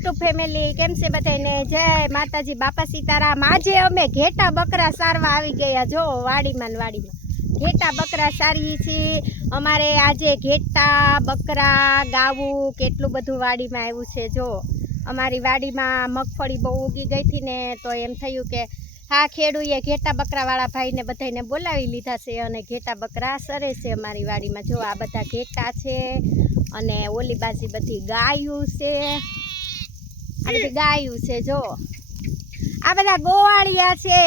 YouTube family કેમ છે બધાને જય માતાજી, બાપા સીતારામ. આજે અમે ઘેટા બકરા સારવા આવી ગયા જો, વાડીમાં વાડીમાં. ઘેટા બકરા સારીએ છીએ. અમારે આજે ઘેટા, બકરા, ગાવું, કેટલું બધું વાડીમાં આવ્યું છે જો. અમારી વાડીમાં મગફળી બહુ ઉગી ગઈ હતી ને, તો એમ થયું કે હા, ખેડૂએ ઘેટા બકરાવાળા ભાઈને બધાને બોલાવી લીધા છે અને ઘેટા બકરા સરે છે અમારી વાડીમાં. જો આ બધા ઘેટા છે અને ઓલી બાજુ બધી ગાયું છે. આ બધી ગાયું છે જો. આ બધા ગોવાળિયા છે.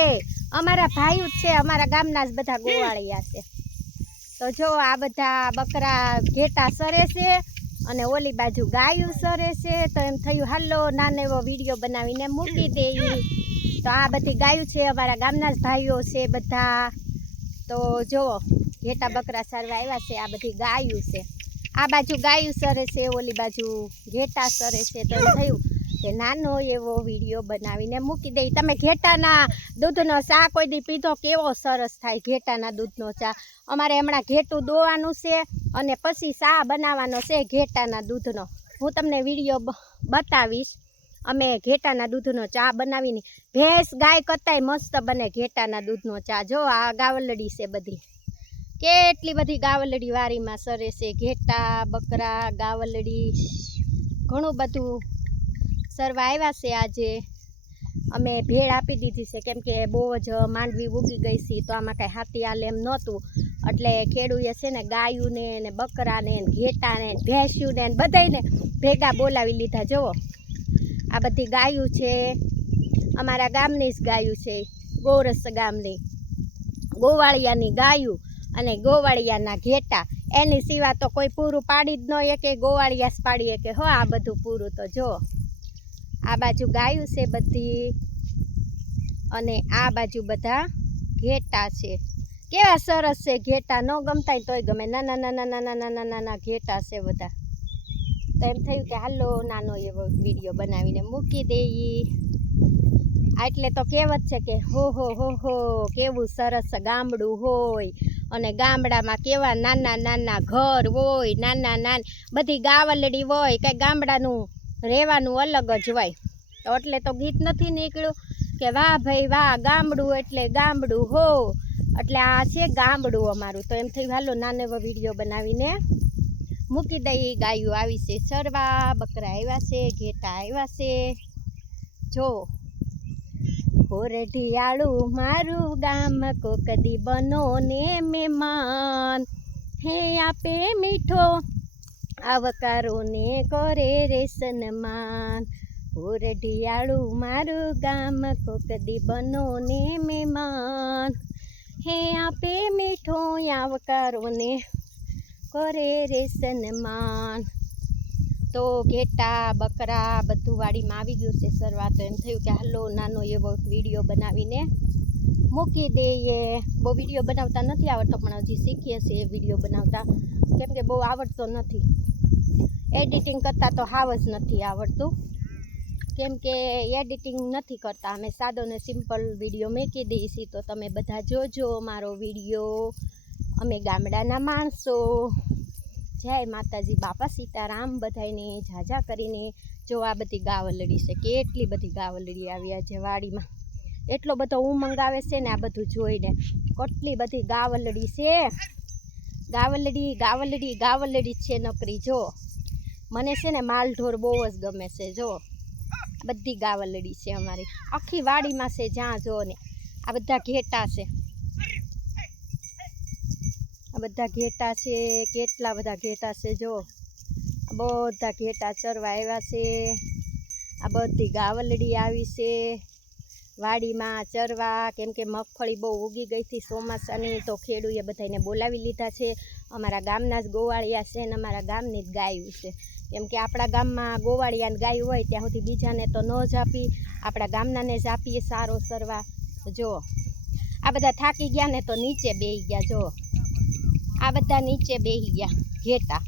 અમારા ભાઈઓ છે અમારા ગામના જ બધા ગોવાળિયા છે. તો જો આ બધા બકરા ઘેટા સરે છે અને ઓલી બાજુ ગાયું સરે છે. તો એમ થયું હાલો નાનો એવો વીડિયો બનાવીને મૂકી દઈએ તો આ બધી ગાયું છે અમારા ગામના જ ભાઈઓ છે બધા. તો જો ઘેટા બકરા સારવા આવ્યા છે આ બધી ગાયું છે. આ બાજુ ગાયું સરે છે ઓલી બાજુ ઘેટા સરે છે. તો એમ થયું કે નાનો એવો વીડિયો બનાવીને મૂકી દઈ તમે ઘેટાના દૂધનો ચા કોઈ દી પીધો, કેવો સરસ થાય ઘેટાના દૂધનો ચા. અમારે હમણાં ઘેટું દોવાનું છે અને પછી ચા બનાવવાનો છે ઘેટાના દૂધનો. હું તમને વીડિયો બતાવીશ. અમે ઘેટાના દૂધનો ચા બનાવીને ભેંસ ગાય કરતાંય મસ્ત બને ઘેટાના દૂધનો ચા. જો આ ગાવલડી છે બધી. કેટલી બધી ગાવલડી વારીમાં સરે છે ઘેટા, બકરા, ગાવલડી, ઘણું બધું સરવા આવ્યા છે આજે. અમે ભેળ આપી દીધી છે, કેમ કે બહુ જ માંડવી ઉગી ગઈ છે, તો આમાં કાંઈ હાથી આલે એમ નહોતું. એટલે ખેડૂએ છે ને ગાયુંને ને બકરાને ઘેટાને ભેંસ્યુંને ને બધાયને ભેગા બોલાવી લીધા, જુઓ. આ બધી ગાયું છે, અમારા ગામની જ ગાયું છે, ગોરસ ગામની. ગોવાળિયાની ગાયું અને ગોવાળિયાના ઘેટા. એની સિવાય તો કોઈ પૂરું પાડી જ ન કે ગોવાળિયા જ પાડી કે હો આ બધું પૂરું તો જો આ બાજુ ગાયું છે બધી અને આ બાજુ બધા ઘેટા છે. કેવા સરસ છે ઘેટા, ન ગમતા તોય ગમે. નાના નાના નાના નાના નાના ઘેટા છે બધા. તો એમ થયું કે હાલો નાનો એવો વીડિયો બનાવીને મૂકી દઈએ. આટલે તો કહેવત છે કે હો હો હો હો, કેવું સરસ ગામડું હોય. અને ગામડામાં કેવા નાના નાના ઘર હોય, નાના નાના બધી ગાવલડી હોય, કંઈ ગામડાનું રહેવાનું અલગ જ હોય. તો એટલે તો ગીત નથી નીકળ્યું કે વાહ ભાઈ વાહ, ગામડું એટલે ગામડું હો. એટલે આ છે ગામડું અમારું. તો એમ થઈ હાલો, નાનો એવો વીડિયો બનાવીને મૂકી દઈએ ગાયું. આવી છે સરવા, બકરા આવ્યા છે, ઘેટા આવ્યા છે. જો હોરઢિયાળું મારું ગામ કોકદી બનો ને મહેમાન. હે આપે મીઠો આવકારો ને કરે રે સન્માન. હોરઢિયાળું મારું ગામ કોકદી બનો ને મહેમાન હે આપે મીઠો આવકારોને કરે રે સન્માન. તો ઘેટા, બકરા બધું વાડીમાં આવી ગયું છે સરવા તો એમ થયું કે હાલો નાનો એવો વીડિયો બનાવીને મૂકી દઈએ. બહુ વીડિયો બનાવતા નથી આવડતો, પણ હજી શીખીએ છીએ વીડિયો બનાવતા. કેમ કે બહુ આવડતો નથી. એડિટિંગ કરતાં તો હાવ જ નથી આવડતું. કેમ કે એડિટિંગ નથી કરતા. અમે સાદો ને સિમ્પલ વીડિયો મેકી દઈએ છીએ તો તમે બધા જોજો મારો વીડિયો અમે ગામડાના માણસો. જય માતાજી. બાપા સીતારામ બધાને ઝાઝા કરીને જો આ બધી ગાવલડી છે, કેટલી બધી ગાવલડી આવ્યા છે વાડીમાં એટલો બધો ઉમંગ આવે છે ને આ બધું જોઈને. કેટલી બધી ગાવલડી છે. ગાવલડી ગાવલડી ગાવલડી છે નકરી, જો. મને છે ને માલઢોર બહુ જ ગમે છે, જો. બધી ગાવલડી છે અમારી. આખી વાડીમાં છે, જ્યાં જો ને. આ બધા ઘેટા છે. આ બધા ઘેટા છે, કેટલા બધા ઘેટા છે, જો. બધા ઘેટા ચરવા આવ્યા છે. આ બધી ગાવલડી આવી છે. વાડીમાં ચરવા, કેમ કે મગફળી બહુ ઉગી ગઈ હતી ચોમાસાની, તો ખેડૂએ બધાને બોલાવી લીધા છે. અમારા ગામના જ ગોવાળિયા છે ને અમારા ગામની જ ગાયું છે. કેમ કે આપણા ગામમાં ગોવાળિયાને ગાયું હોય ત્યાં સુધી બીજાને તો ન જ આપી, આપણા ગામનાને જ આપીએ સારો સરવા. જો, આ બધા થાકી ગયા ને તો નીચે બેસી ગયા, જો. આ બધા નીચે બેસી ગયા, ઘેટા.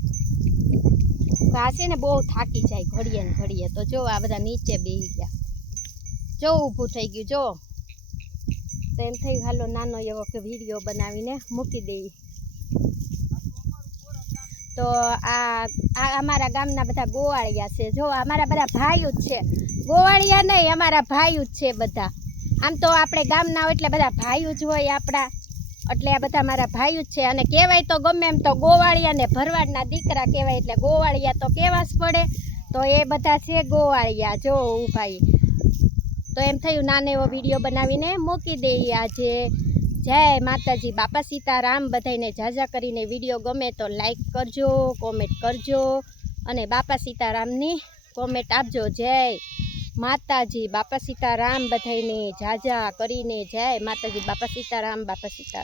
આ છે ને બહુ થાકી જાય ઘડીએ ને ઘડીએ. તો જો, આ બધા નીચે બેસી ગયા. જો, ઊભું થઈ ગયું, જો. તો એમ થયું, હાલો, નાનો એવો કે વીડિયો બનાવીને મૂકી દઈએ. તો આ અમારા ગામના બધા ગોવાળિયા છે. જો, અમારા બધા ભાઈઓ જ છે. ગોવાળિયા નહીં, અમારા ભાઈઓ જ છે બધા. આમ તો આપણે ગામના હોય એટલે બધા ભાઈઓ જ હોય આપણા. એટલે આ બધા મારા ભાઈઓ જ છે. અને કહેવાય તો ગમે એમ તો ગોવાળિયા ને ભરવાડના દીકરા કહેવાય એટલે ગોવાળિયા તો કહેવા જ પડે. તો એ બધા છે ગોવાળિયા. જો ભાઈ તો એમ થયું, નાનો એવો વીડિયો બનાવીને મૂકી દઈએ આજે. જય માતાજી. બાપા સીતારામ બધાને જાજા કરીને વીડિયો ગમે તો લાઈક કરજો કોમેન્ટ કરજો અને બાપા સીતારામની કોમેન્ટ આપજો. જય માતાજી. બાપા સીતારામ બધાને જાજા કરીને જય માતાજી. બાપા સીતારામ બાપા સીતારામ.